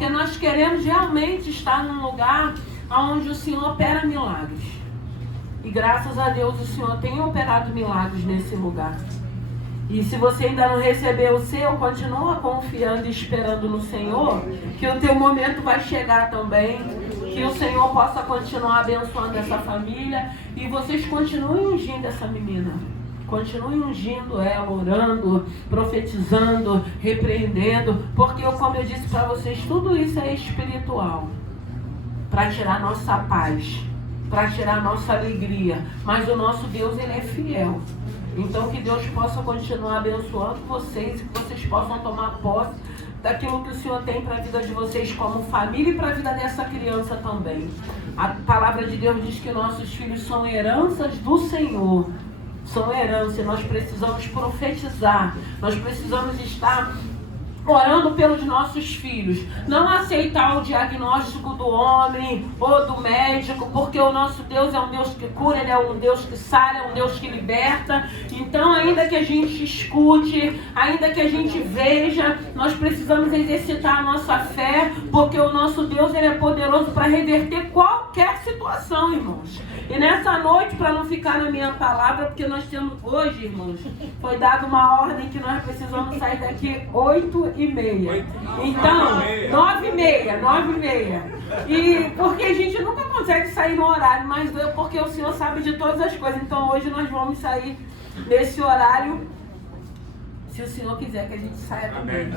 porque nós queremos realmente estar num lugar onde o Senhor opera milagres. E graças a Deus o Senhor tem operado milagres nesse lugar. E se você ainda não recebeu o seu, continua confiando e esperando no Senhor, que o teu momento vai chegar também, que o Senhor possa continuar abençoando essa família e vocês continuem ungindo essa menina. Continue ungindo ela, orando, profetizando, repreendendo, porque como eu disse para vocês, tudo isso é espiritual, para tirar nossa paz, para tirar nossa alegria, mas o nosso Deus, Ele é fiel. Então que Deus possa continuar abençoando vocês e que vocês possam tomar posse daquilo que o Senhor tem para a vida de vocês como família e para a vida dessa criança também. A palavra de Deus diz que nossos filhos são heranças do Senhor. São herança, nós precisamos profetizar, nós precisamos estar orando pelos nossos filhos, não aceitar o diagnóstico do homem ou do médico, porque o nosso Deus é um Deus que cura, Ele é um Deus que sara, é um Deus que liberta. Então, ainda que a gente escute, ainda que a gente veja, nós precisamos exercitar a nossa fé, porque o nosso Deus, Ele é poderoso para reverter qualquer situação, irmãos. E nessa noite, para não ficar na minha palavra, porque nós temos hoje, irmãos, foi dada uma ordem que nós precisamos sair daqui 8h30. Então, 9h30. E porque a gente nunca consegue sair no horário, mas porque o Senhor sabe de todas as coisas. Então hoje nós vamos sair nesse horário, se o Senhor quiser que a gente saia também.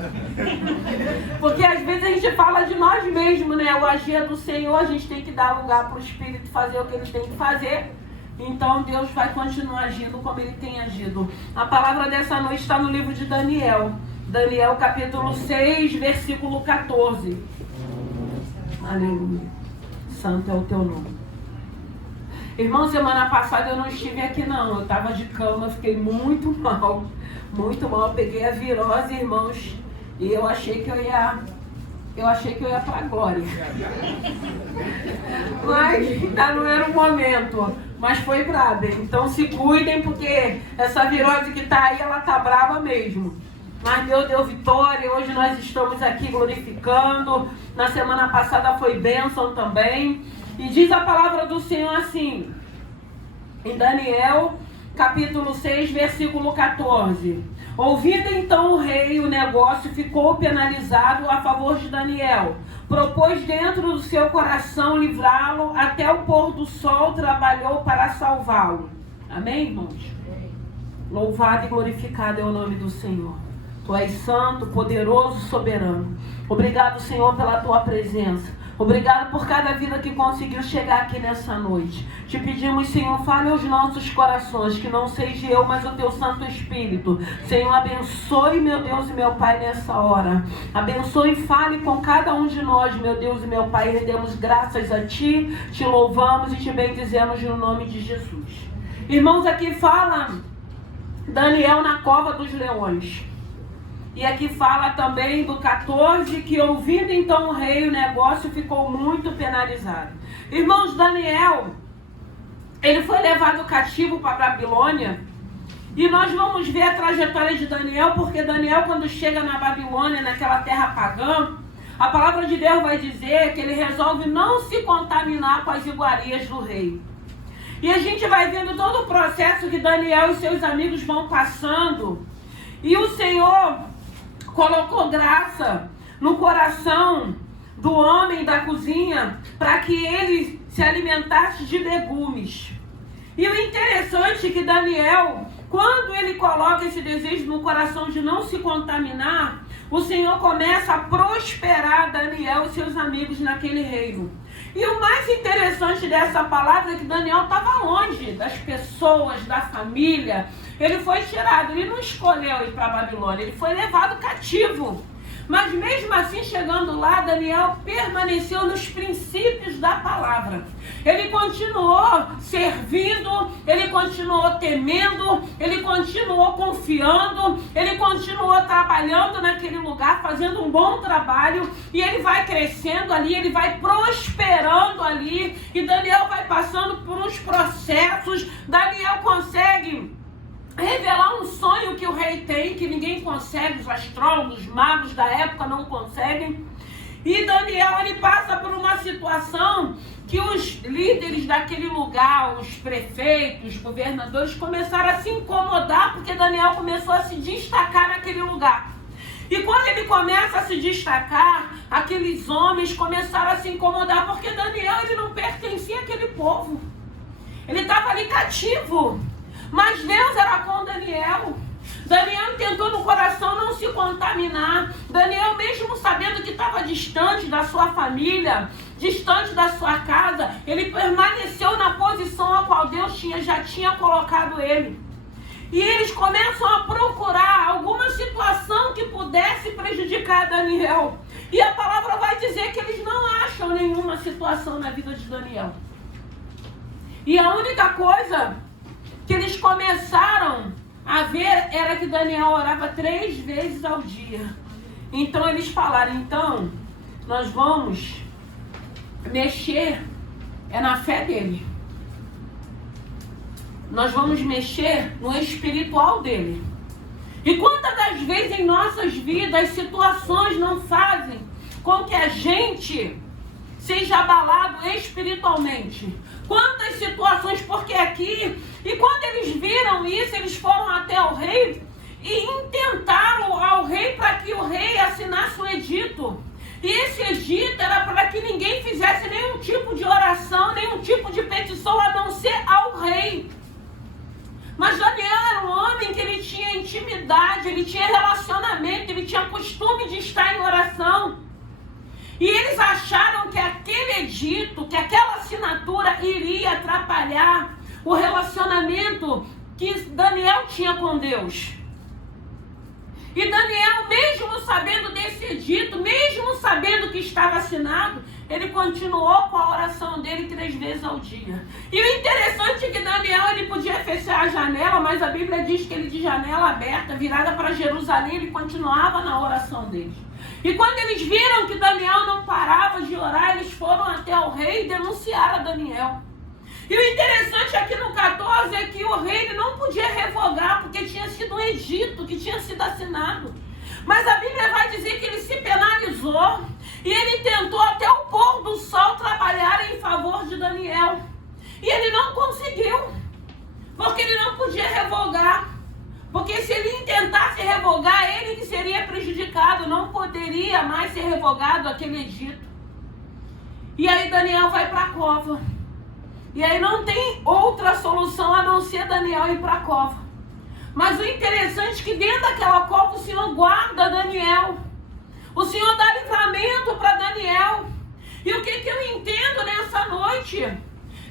Porque às vezes a gente fala de nós mesmos, né? O agir é do Senhor, a gente tem que dar lugar para o Espírito fazer o que ele tem que fazer. Então Deus vai continuar agindo como Ele tem agido. A palavra dessa noite está no livro de Daniel. Daniel capítulo 6, versículo 14. Aleluia. Santo é o teu nome. Irmão, semana passada eu não estive aqui não. Eu estava de cama, fiquei muito mal. Muito mal. Eu peguei a virose, irmãos. E eu achei que eu ia para a glória. Mas ainda não era o momento. Mas foi braba. Então se cuidem, porque essa virose que está aí, ela tá brava mesmo. Mas Deus deu vitória. Hoje nós estamos aqui glorificando. Na semana passada foi bênção também. E diz a palavra do Senhor assim, em Daniel capítulo 6, versículo 14. Ouvido então o rei, o negócio ficou penalizado a favor de Daniel. Propôs dentro do seu coração livrá-lo, até o pôr do sol trabalhou para salvá-lo. Amém, irmãos? Louvado e glorificado é o nome do Senhor. Tu és santo, poderoso, soberano. Obrigado, Senhor, pela tua presença. Obrigado por cada vida que conseguiu chegar aqui nessa noite. Te pedimos, Senhor, fale aos nossos corações, que não seja eu, mas o teu Santo Espírito. Senhor, abençoe, meu Deus e meu Pai, nessa hora. Abençoe e fale com cada um de nós, meu Deus e meu Pai. Rendemos graças a Ti, Te louvamos e Te bendizemos no nome de Jesus. Irmãos, aqui fala Daniel na cova dos leões. E aqui fala também do 14, que ouvindo então o rei, o negócio ficou muito penalizado. Irmãos, Daniel, ele foi levado cativo para a Babilônia. E nós vamos ver a trajetória de Daniel, porque Daniel, quando chega na Babilônia, naquela terra pagã, a palavra de Deus vai dizer que ele resolve não se contaminar com as iguarias do rei. E a gente vai vendo todo o processo que Daniel e seus amigos vão passando. E o Senhor colocou graça no coração do homem da cozinha para que ele se alimentasse de legumes. E o interessante é que Daniel, quando ele coloca esse desejo no coração de não se contaminar, o Senhor começa a prosperar Daniel e seus amigos naquele reino. E o mais interessante dessa palavra é que Daniel estava longe das pessoas, da família. Ele foi tirado, ele não escolheu ir para a Babilônia, ele foi levado cativo. Mas mesmo assim, chegando lá, Daniel permaneceu nos princípios da palavra. Ele continuou servindo, ele continuou temendo, ele continuou confiando, ele continuou trabalhando naquele lugar, fazendo um bom trabalho, e ele vai crescendo ali, ele vai prosperando ali, e Daniel vai passando por uns processos. Daniel consegue revelar um sonho que o rei tem, que ninguém consegue, os astrólogos, os magos da época não conseguem. E Daniel, ele passa por uma situação que os líderes daquele lugar, os prefeitos, governadores, começaram a se incomodar porque Daniel começou a se destacar naquele lugar. E quando ele começa a se destacar, aqueles homens começaram a se incomodar porque Daniel, ele não pertencia àquele povo. Ele estava ali cativo, mas Deus era com Daniel. Daniel tentou no coração não se contaminar. Daniel, mesmo sabendo que estava distante da sua família, distante da sua casa, ele permaneceu na posição a qual Deus já tinha colocado ele. E eles começam a procurar alguma situação que pudesse prejudicar Daniel. E a palavra vai dizer que eles não acham nenhuma situação na vida de Daniel. E a única coisa que eles começaram a ver era que Daniel orava 3 vezes ao dia. Então eles falaram, então nós vamos mexer na fé dele. Nós vamos mexer no espiritual dele. E quantas das vezes em nossas vidas as situações não fazem com que a gente seja abalado espiritualmente? Quantas situações, porque aqui, e quando eles viram isso, eles foram até o rei e intentaram ao rei para que o rei assinasse um edito. E esse edito era para que ninguém fizesse nenhum tipo de oração, nenhum tipo de petição, a não ser ao rei. Mas Daniel era um homem que ele tinha intimidade, ele tinha relacionamento, ele tinha costume de estar em oração. E eles acharam que aquele edito, que aquela assinatura iria atrapalhar o relacionamento que Daniel tinha com Deus. E Daniel, mesmo sabendo desse edito, mesmo sabendo que estava assinado, ele continuou com a oração dele 3 vezes ao dia. E o interessante é que Daniel, ele podia fechar a janela, mas a Bíblia diz que ele de janela aberta, virada para Jerusalém, ele continuava na oração dele. E quando eles viram que Daniel não parava de orar, eles foram até o rei e denunciaram a Daniel. E o interessante aqui no 14 é que o rei ele não podia revogar, porque tinha sido um edito que tinha sido assinado. Mas a Bíblia vai dizer que ele se penalizou e ele tentou até o pôr do sol trabalhar em favor de Daniel. E ele não conseguiu, porque ele não podia revogar. Porque se ele tentasse revogar, ele que seria prejudicado, não poderia mais ser revogado aquele edito. E aí Daniel vai para a cova. E aí não tem outra solução a não ser Daniel ir para a cova. Mas o interessante é que dentro daquela cova o Senhor guarda Daniel. O Senhor dá livramento para Daniel. E o que eu entendo nessa noite?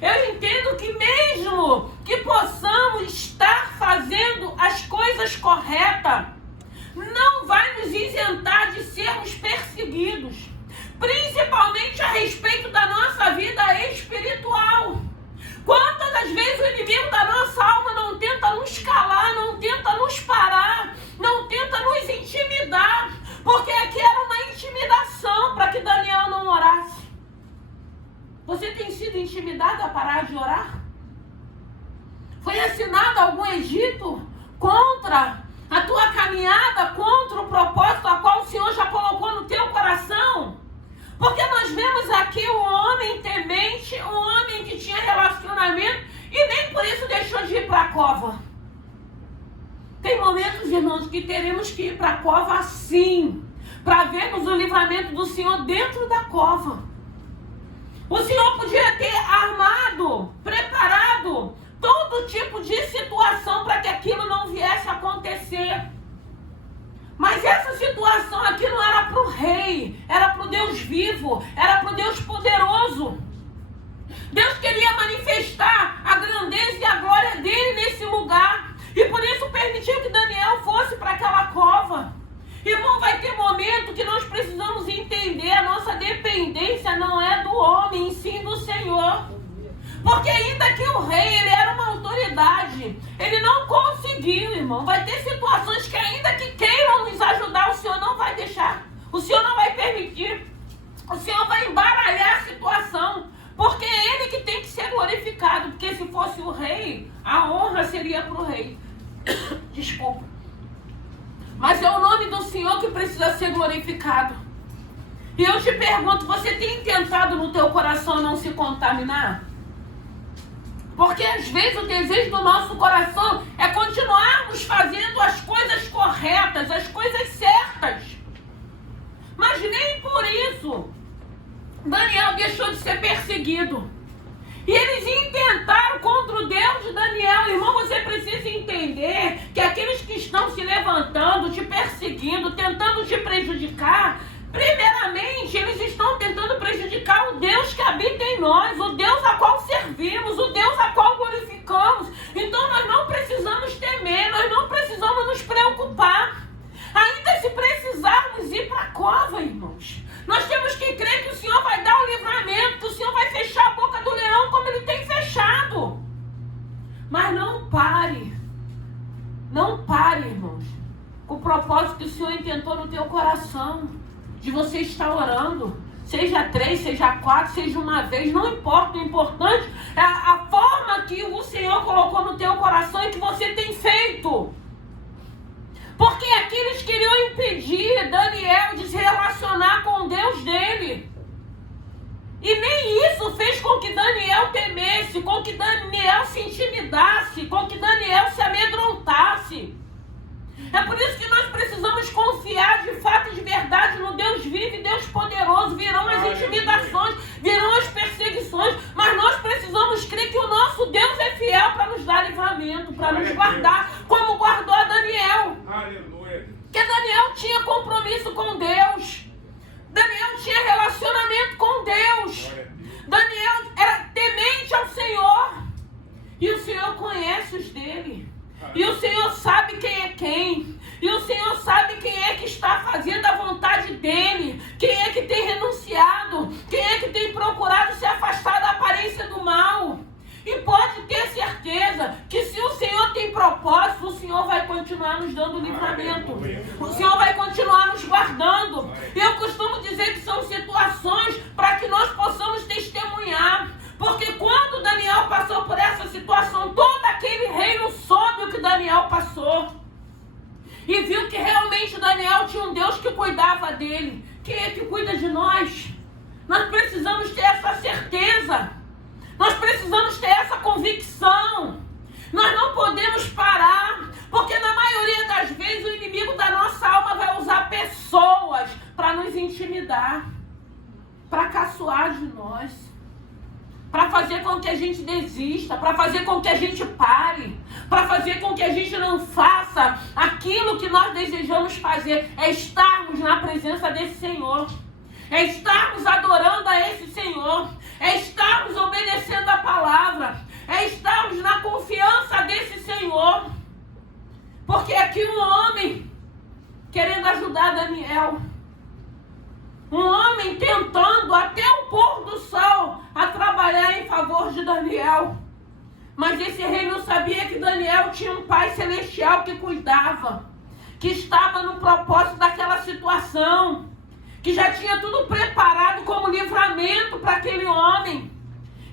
Eu entendo que mesmo que possamos estar fazendo as coisas corretas, não vai nos isentar de sermos perseguidos. Principalmente a respeito da nossa vida espiritual. Quantas das vezes o inimigo da nossa alma não tenta nos calar, não tenta nos parar, não tenta nos intimidar, porque aqui era uma intimidação para que Daniel não orasse. Você tem sido intimidado a parar de orar? Foi assinado algum edito contra a tua caminhada, contra o propósito a qual o Senhor já colocou no teu coração? Porque nós vemos aqui um homem temente, um homem que tinha relacionamento e nem por isso deixou de ir para a cova. Tem momentos, irmãos, que teremos que ir para a cova assim, para vermos o livramento do Senhor dentro da cova. O Senhor podia ter armado, preparado todo tipo de situação para que aquilo não viesse a acontecer. Mas essa situação aqui não era para o rei, era para o Deus vivo, era para o Deus poderoso. Deus queria manifestar a grandeza e a glória dele nesse lugar. E por isso permitiu que Daniel fosse para aquela cova. Irmão, vai ter momento que nós precisamos entender a nossa dependência não é do homem, e sim do Senhor. Porque ainda que o rei, ele era uma autoridade, ele não conseguiu, irmão. Vai ter situações que ainda que queiram nos ajudar, o Senhor não vai deixar. O Senhor não vai permitir. O Senhor vai embaralhar a situação. Porque é ele que tem que ser glorificado. Porque se fosse o rei, a honra seria para o rei. Desculpa. Mas é o nome do Senhor que precisa ser glorificado. E eu te pergunto, você tem tentado no teu coração não se contaminar? Porque às vezes o desejo do nosso coração é continuarmos fazendo as coisas corretas, as coisas certas. Mas nem por isso Daniel deixou de ser perseguido. E eles intentaram contra o Deus de Daniel. Irmão, você precisa entender que aqueles que estão se levantando, te perseguindo, tentando te prejudicar, primeiramente, eles estão tentando prejudicar o Deus que habita em nós, o Deus a qual servimos, o Deus a qual glorificamos. Então nós não precisamos temer, nós não precisamos nos preocupar. Ainda se precisarmos ir para a cova, irmãos, nós temos que crer que o Senhor vai dar o livramento, que o Senhor vai fechar a boca do leão como Ele tem fechado. Mas não pare, irmãos, com o propósito que o Senhor intentou no teu coração, de você estar orando, seja 3, seja 4, seja uma vez, não importa, o importante é a forma que o Senhor colocou no teu coração e que você tem feito. Porque aqueles queriam impedir Daniel de se relacionar com o Deus dele. E nem isso fez com que Daniel temesse, com que Daniel se intimidasse, com que Daniel se amedrontasse. É por isso que nós precisamos confiar de fato e de verdade no Deus vivo e Deus poderoso. Virão as intimidações, virão as perseguições, mas nós precisamos crer que o nosso Deus é fiel para nos dar livramento, para nos guardar, como guardou a Daniel. Aleluia. Porque Daniel tinha compromisso com Deus. Daniel tinha relacionamento com Deus. Daniel era temente ao Senhor. E o Senhor conhece os dele. E o Senhor sabe quem é quem. E o Senhor sabe quem é que está fazendo a vontade dele. Quem é que tem renunciado. Quem é que tem procurado se afastar da aparência do mal. E pode ter certeza que se o Senhor tem propósito, o Senhor vai continuar nos dando livramento. O Senhor vai continuar nos guardando. Eu costumo dizer que são situações para que nós possamos testemunhar. Porque quando Daniel passou por essa situação, todo aquele reino soube o que Daniel passou. E viu que realmente Daniel tinha um Deus que cuidava dele. Quem é que cuida de nós? Nós precisamos ter essa certeza. Nós precisamos ter essa convicção. Nós não podemos parar. Porque na maioria das vezes o inimigo da nossa alma vai usar pessoas para nos intimidar. Para caçoar de nós. Para fazer com que a gente desista, para fazer com que a gente pare, para fazer com que a gente não faça aquilo que nós desejamos fazer, é estarmos na presença desse Senhor, é estarmos adorando a esse Senhor, é estarmos obedecendo a palavra, é estarmos na confiança desse Senhor. Porque aqui um homem querendo ajudar Daniel, um homem tentando até o pôr do sol a trabalhar em favor de Daniel. Mas esse rei não sabia que Daniel tinha um Pai Celestial que cuidava, que estava no propósito daquela situação, que já tinha tudo preparado como livramento para aquele homem,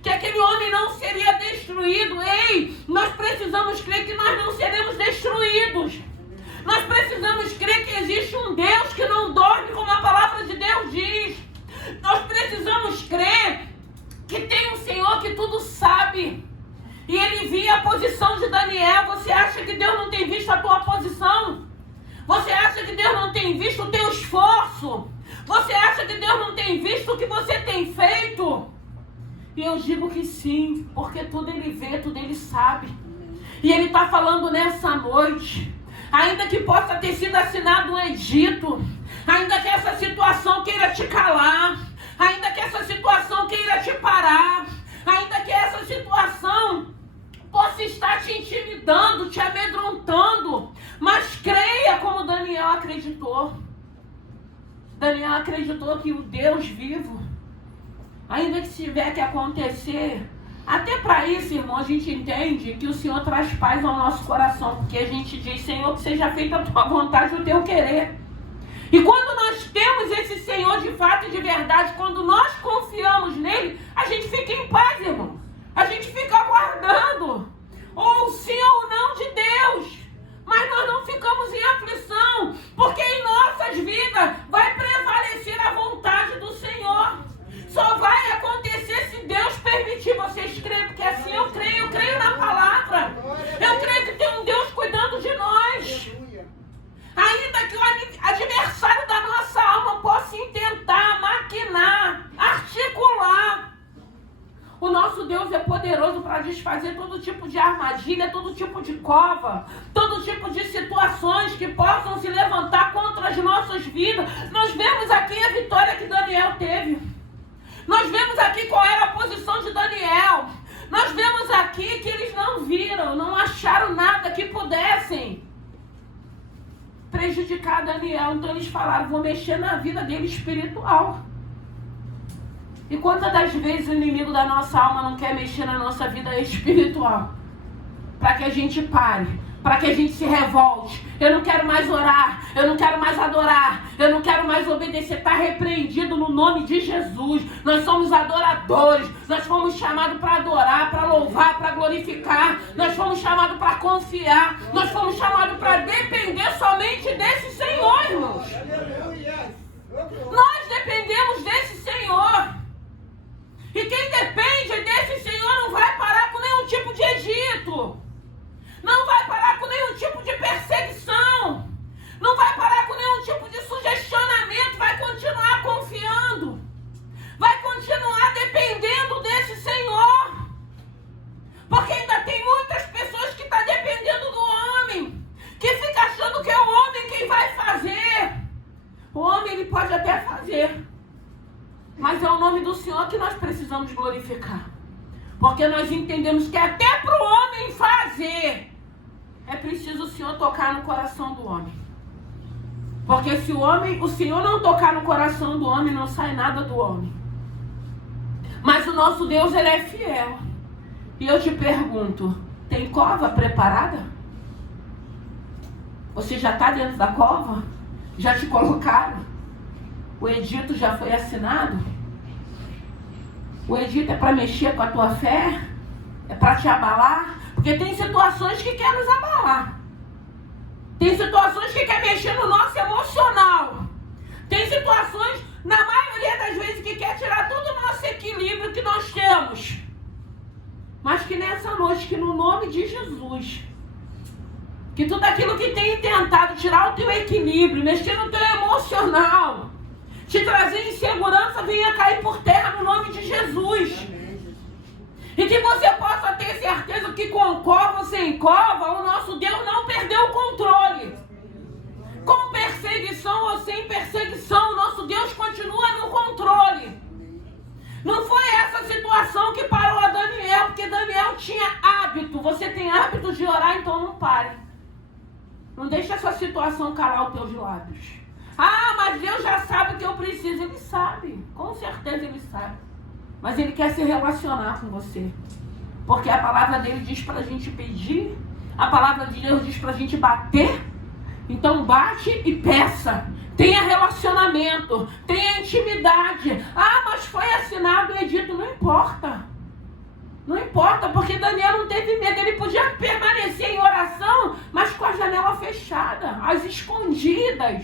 que aquele homem não seria destruído. Ei, nós precisamos crer que nós não seremos destruídos. Nós precisamos crer que existe um Deus que não dorme, como a palavra de Deus diz. Nós precisamos crer que tem um Senhor que tudo sabe. E Ele via a posição de Daniel. Você acha que Deus não tem visto a tua posição? Você acha que Deus não tem visto o teu esforço? Você acha que Deus não tem visto o que você tem feito? E eu digo que sim, porque tudo Ele vê, tudo Ele sabe. E Ele está falando nessa noite. Ainda que possa ter sido assinado um edito, ainda que essa situação queira te calar, ainda que essa situação queira te parar, ainda que essa situação possa estar te intimidando, te amedrontando, mas creia como Daniel acreditou. Daniel acreditou que o Deus vivo, ainda que tiver que acontecer, até para isso, irmão, a gente entende que o Senhor traz paz ao nosso coração, porque a gente diz, Senhor, que seja feita a tua vontade e o teu querer. E quando nós temos esse Senhor de fato e de verdade, quando nós confiamos nele, a gente fica em paz, irmão. A gente fica aguardando ou sim ou não de Deus. Mas nós não ficamos em aflição, porque em nossas vidas vai prevalecer a vontade desfazer todo tipo de armadilha, todo tipo de cova, todo tipo de situações que possam se levantar contra as nossas vidas. Nós vemos aqui a vitória que Daniel teve. Nós vemos aqui qual era a posição de Daniel. Nós vemos aqui que eles não viram, não acharam nada que pudessem prejudicar Daniel. Então eles falaram, vou mexer na vida dele espiritual. E quantas das vezes o inimigo da nossa alma não quer mexer na nossa vida espiritual? Para que a gente pare, para que a gente se revolte. Eu não quero mais orar, eu não quero mais adorar, eu não quero mais obedecer. Está repreendido no nome de Jesus. Nós somos adoradores, nós fomos chamados para adorar, para louvar, para glorificar. Nós fomos chamados para confiar, nós fomos chamados para depender somente desse Senhor, irmãos. Nós dependemos desse Senhor. E quem depende desse Senhor não vai parar com nenhum tipo de Egito. Não vai parar com nenhum tipo de perseguição. Não vai parar com nenhum tipo de sugestionamento. Vai continuar confiando. Vai continuar dependendo desse Senhor. Porque ainda tem muitas pessoas que estão dependendo do homem. Que fica achando que é o homem quem vai fazer. O homem ele pode até fazer. Mas é o nome do Senhor que nós precisamos glorificar. Porque nós entendemos que até para o homem fazer, é preciso o Senhor tocar no coração do homem. Porque se o Senhor não tocar no coração do homem, não sai nada do homem. Mas o nosso Deus, ele é fiel. E eu te pergunto, tem cova preparada? Você já está dentro da cova? Já te colocaram? O edito já foi assinado? O edito é para mexer com a tua fé? É para te abalar? Porque tem situações que querem nos abalar. Tem situações que querem mexer no nosso emocional. Tem situações, na maioria das vezes, que quer tirar todo o nosso equilíbrio que nós temos. Mas que nessa noite, que no nome de Jesus, que tudo aquilo que tem tentado tirar o teu equilíbrio, mexer no teu emocional, te trazer insegurança, venha cair por terra no nome de Jesus. E que você possa ter certeza que com cova ou sem cova, o nosso Deus não perdeu o controle. Com perseguição ou sem perseguição, o nosso Deus continua no controle. Não foi essa situação que parou a Daniel, porque Daniel tinha hábito. Você tem hábito de orar, então não pare. Não deixe essa situação calar os teus lábios. Ah, mas Deus já sabe o que eu preciso. Ele sabe, com certeza ele sabe. Mas ele quer se relacionar com você. Porque a palavra dele diz pra gente pedir. A palavra de Deus diz pra gente bater. Então bate e peça. Tenha relacionamento. Tenha intimidade. Ah, mas foi assinado o edito. Não importa. Não importa, porque Daniel não teve medo. Ele podia permanecer em oração, mas com a janela fechada. As escondidas.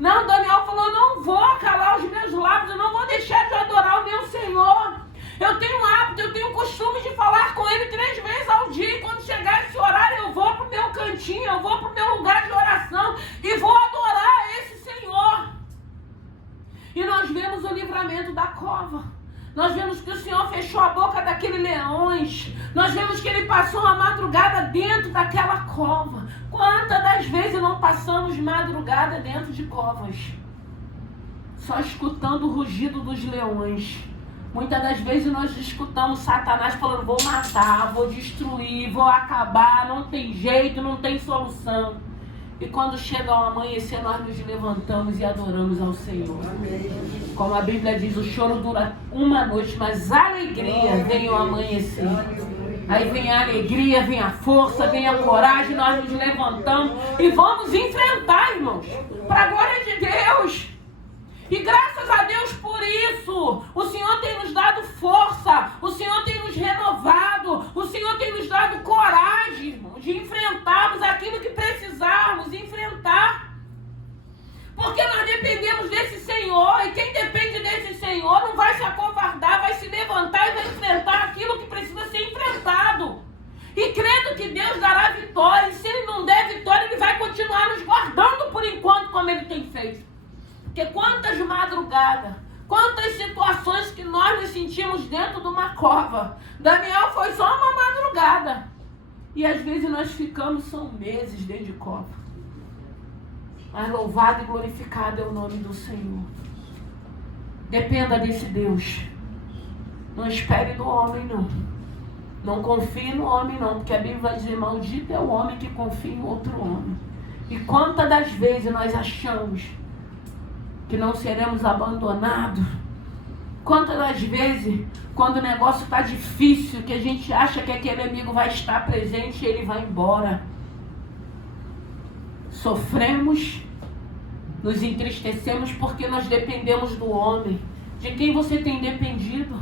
Não, Daniel falou, não vou calar os meus lábios, eu não vou deixar de adorar o meu Senhor. Eu tenho um hábito, eu tenho o costume de falar com ele 3 vezes ao dia. E quando chegar esse horário, eu vou para o meu cantinho, eu vou para o meu lugar de oração e vou adorar esse Senhor. E nós vemos o livramento da cova. Nós vemos que o Senhor fechou a boca daqueles leões. Nós vemos que ele passou uma madrugada dentro daquela cova. Quantas das vezes não passamos madrugada dentro de covas? Só escutando o rugido dos leões. Muitas das vezes nós escutamos Satanás falando, vou matar, vou destruir, vou acabar, não tem jeito, não tem solução. E quando chega ao amanhecer, nós nos levantamos e adoramos ao Senhor. Amém. Como a Bíblia diz, o choro dura uma noite, mas a alegria vem ao amanhecer. Aí vem a alegria, vem a força, vem a coragem, nós nos levantamos e vamos enfrentar, irmãos, para a glória de Deus. E graças a Deus por isso, o Senhor tem nos dado força, o Senhor tem nos renovado, o Senhor tem nos dado coragem, irmãos, de enfrentarmos aquilo que precisarmos enfrentar. Porque nós dependemos desse Senhor, e quem depende desse Senhor não vai se acovardar, vai se levantar e vai enfrentar aquilo que precisa ser enfrentado. E crendo que Deus dará vitória, e se Ele não der vitória, Ele vai continuar nos guardando por enquanto, como Ele tem feito. Porque quantas madrugadas, Quantas situações que nós nos sentimos dentro de uma cova. Daniel foi só uma madrugada. E às vezes nós ficamos, são meses dentro de cova. Mas louvado e glorificado é o nome do Senhor. Dependa desse Deus. Não espere do homem, não. Não confie no homem, não. Porque a Bíblia vai dizer, maldito é o homem que confia em outro homem. E quantas das vezes nós achamos que não seremos abandonados? Quantas das vezes, quando o negócio está difícil, que a gente acha que aquele amigo vai estar presente e ele vai embora. Sofremos, nos entristecemos porque nós dependemos do homem. De quem você tem dependido?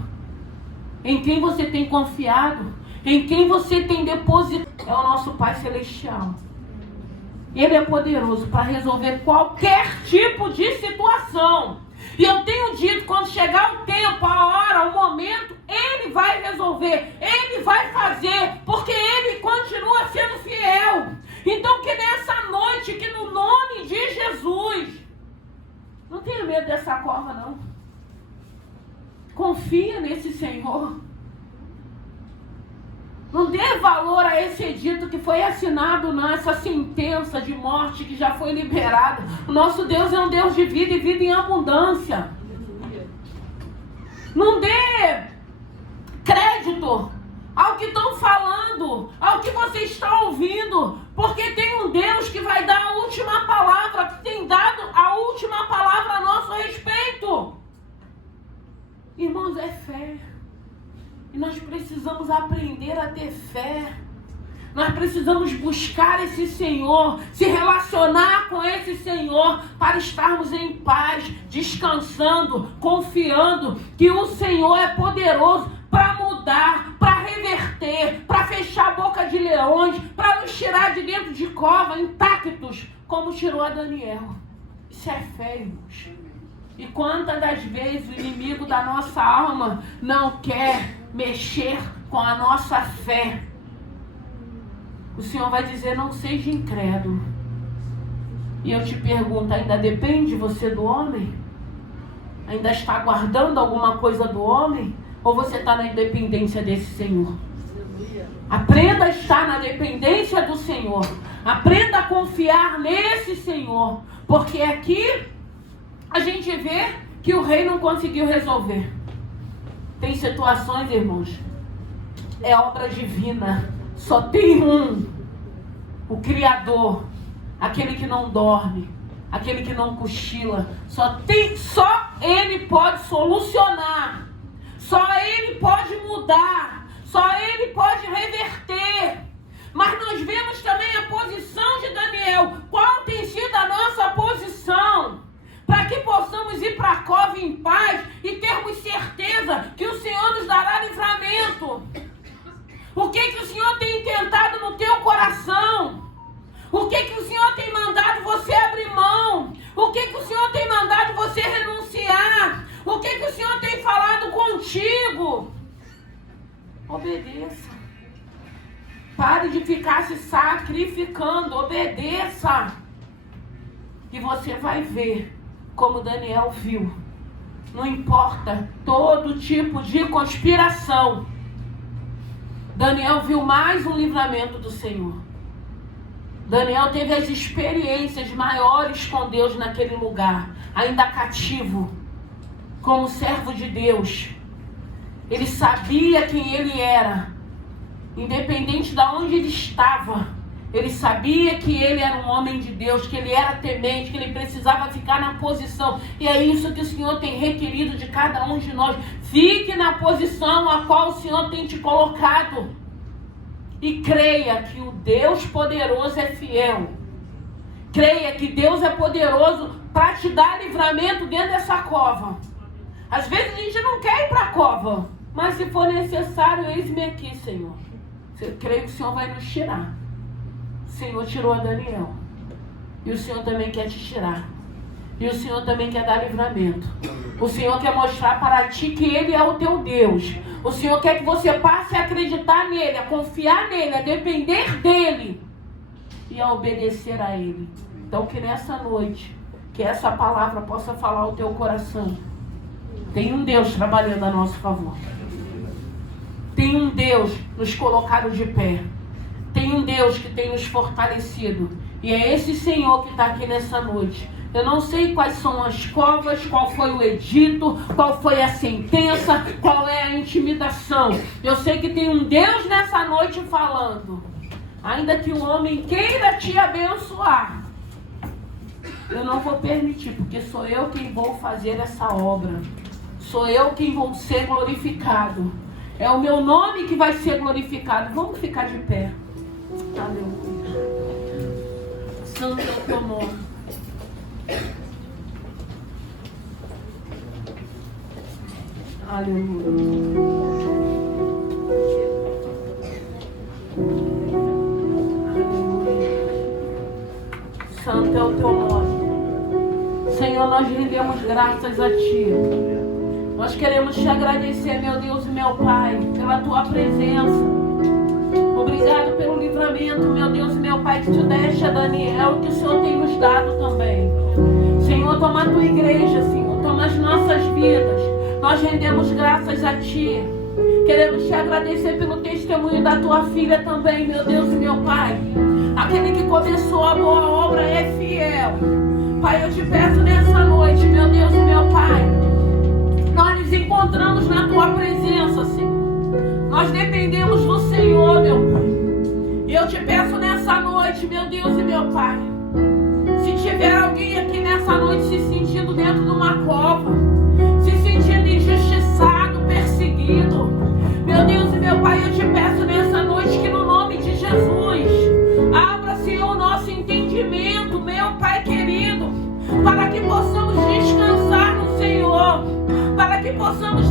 Em quem você tem confiado? Em quem você tem depositado? É o nosso Pai Celestial. Ele é poderoso para resolver qualquer tipo de situação. E eu tenho dito, quando chegar o tempo, a hora, o momento, Ele vai resolver, Ele vai fazer, porque Ele continua sendo fiel. Então que nessa noite, que no nome de Jesus, não tenha medo dessa cova, não. Confia nesse Senhor. Não dê valor a esse edito que foi assinado, não, essa sentença de morte que já foi liberada. O nosso Deus é um Deus de vida e vida em abundância. Não dê crédito ao que estão falando, ao que você está ouvindo, porque tem um Deus que vai dar a última palavra, que tem dado a última palavra a nosso respeito. Irmãos, é fé. E nós precisamos aprender a ter fé. Nós precisamos buscar esse Senhor, se relacionar com esse Senhor, para estarmos em paz, descansando, confiando que o Senhor é poderoso para mudar, para reverter, para fechar a boca de leões, para nos tirar de dentro de cova intactos, como tirou a Daniel. Isso é fé, irmãos. E quantas das vezes o inimigo da nossa alma não quer mexer com a nossa fé? O Senhor vai dizer, não seja incrédulo. E eu te pergunto, ainda depende você do homem? Ainda está guardando alguma coisa do homem? Ou você está na independência desse Senhor? Aprenda a estar na dependência do Senhor. Aprenda a confiar nesse Senhor. Porque aqui a gente vê que o rei não conseguiu resolver. Tem situações, irmãos, é obra divina. Só tem um, o Criador, aquele que não dorme, aquele que não cochila. Só Ele pode solucionar. Só Ele pode mudar. Só Ele pode reverter. Mas nós vemos também a posição de Daniel. Qual tem sido a nossa posição? Para que possamos ir para a cova em paz e termos certeza que o Senhor nos dará livramento. O que o Senhor tem tentado no teu coração? O que o Senhor tem mandado você abrir mão? O que o Senhor tem mandado você renunciar? O que o Senhor tem falado contigo? Obedeça. Pare de ficar se sacrificando. Obedeça. E você vai ver como Daniel viu. Não importa todo tipo de conspiração. Daniel viu mais um livramento do Senhor. Daniel teve as experiências maiores com Deus naquele lugar, ainda cativo, como servo de Deus. Ele sabia quem ele era, independente de onde ele estava. Ele sabia que ele era um homem de Deus, que ele era temente, que ele precisava ficar na posição. E é isso que o Senhor tem requerido de cada um de nós. Fique na posição a qual o Senhor tem te colocado. E creia que o Deus poderoso é fiel. Creia que Deus é poderoso para te dar livramento dentro dessa cova. Às vezes a gente não quer ir para a cova, mas se for necessário, eis-me aqui, Senhor. Eu creio que o Senhor vai nos tirar. O Senhor tirou a Daniel. E o Senhor também quer te tirar. E o Senhor também quer dar livramento. O Senhor quer mostrar para ti que Ele é o teu Deus. O Senhor quer que você passe a acreditar nele, a confiar nele, a depender dele e a obedecer a Ele. Então que nessa noite, que essa palavra possa falar ao teu coração. Tem um Deus trabalhando a nosso favor. Tem um Deus nos colocado de pé. Tem um Deus que tem nos fortalecido. E é esse Senhor que está aqui nessa noite. Eu não sei quais são as covas, qual foi o edito, qual foi a sentença, qual é a intimidação. Eu sei que tem um Deus nessa noite falando. Ainda que o homem queira te abençoar, eu não vou permitir, porque sou eu quem vou fazer essa obra. Sou eu quem vou ser glorificado. É o meu nome que vai ser glorificado. Vamos ficar de pé. Aleluia. Santo é o teu nome. Aleluia. Santo é o teu nome. Senhor, nós rendemos graças a Ti. Nós queremos Te agradecer, meu Deus e meu Pai, pela Tua presença. Obrigado pelo livramento, meu Deus e meu Pai, que Tu deste a Daniel e que o Senhor tem nos dado também. Senhor, toma a Tua igreja, Senhor, toma as nossas vidas. Nós rendemos graças a Ti. Queremos Te agradecer pelo testemunho da Tua filha também, meu Deus e meu Pai. Aquele que começou a boa obra é fiel. Pai, eu Te peço nessa noite, meu Deus e meu Pai, nós nos encontramos na Tua presença, Senhor. Nós dependemos do Senhor, meu Pai. E eu Te peço nessa noite, meu Deus e meu Pai, se tiver alguém aqui nessa noite se sentindo dentro de uma cova, se sentindo injustiçado, perseguido, meu Deus e meu Pai, eu Te peço nessa noite que no nome de Jesus, abra, Senhor, o nosso entendimento, meu Pai querido, para que possamos descansar no Senhor, para que possamos